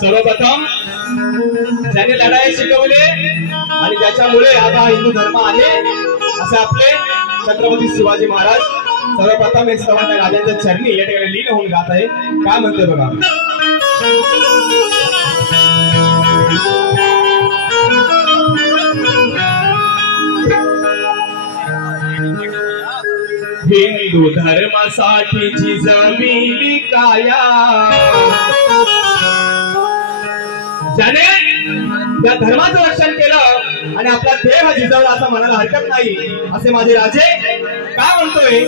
सर्वप्रथम ज्याने लढाई शिकवले आणि ज्याच्यामुळे आता हिंदू धर्म आहे असे आपले छत्रपती शिवाजी महाराज सर्वप्रथम एक सर्वांच्या राजांच्या चरणी या ठिकाणी लीन होऊन गात आहे. काय म्हणते बघा. हिंदू धर्मासाठी झिजविली काया ज्याने त्या धर्माचं रक्षण केलं आणि आपला देह झिजवला असं म्हणायला हरकत नाही असे माझे राजे. काय म्हणतोय.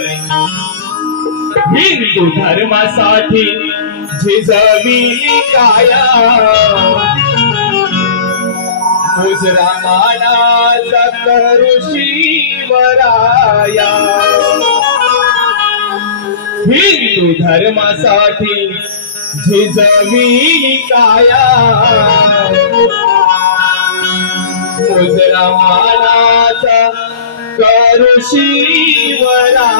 हिंदू धर्मासाठी झिजविली काया मुजरा मानाचा करू शिवराया. हिंदू धर्मासाठी झिजविली काया मुजरा मानाचा करू शिवराया.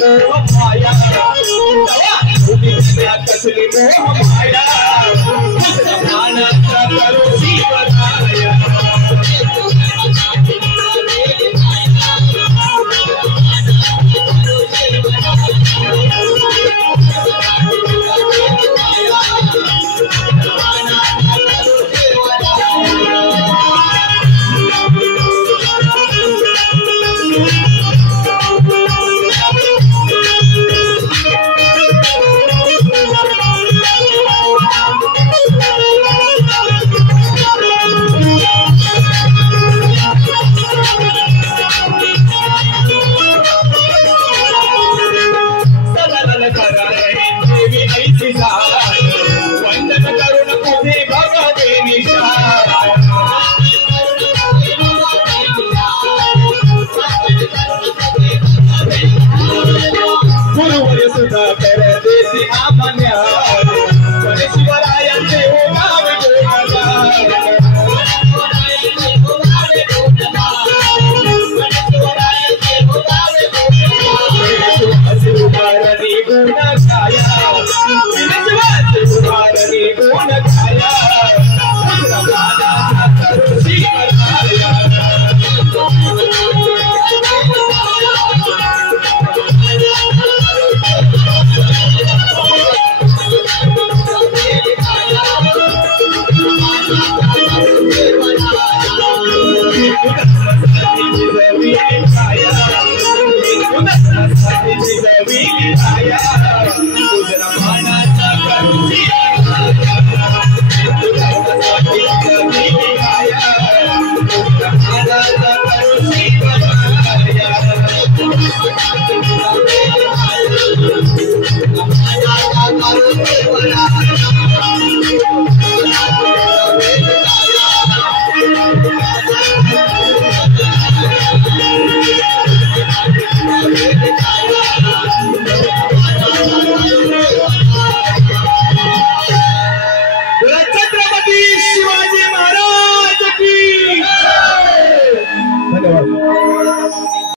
मोह माया कसली मोह माया मानाचा करो शिवराया वंदन करुण तुझे भगवे निशान गुरुवर सुद्धा कर देती आमान्या शिवरायांचे हो गावे उभारणी गुण छाया उभारणी गुण छाया करो शिवराया Jai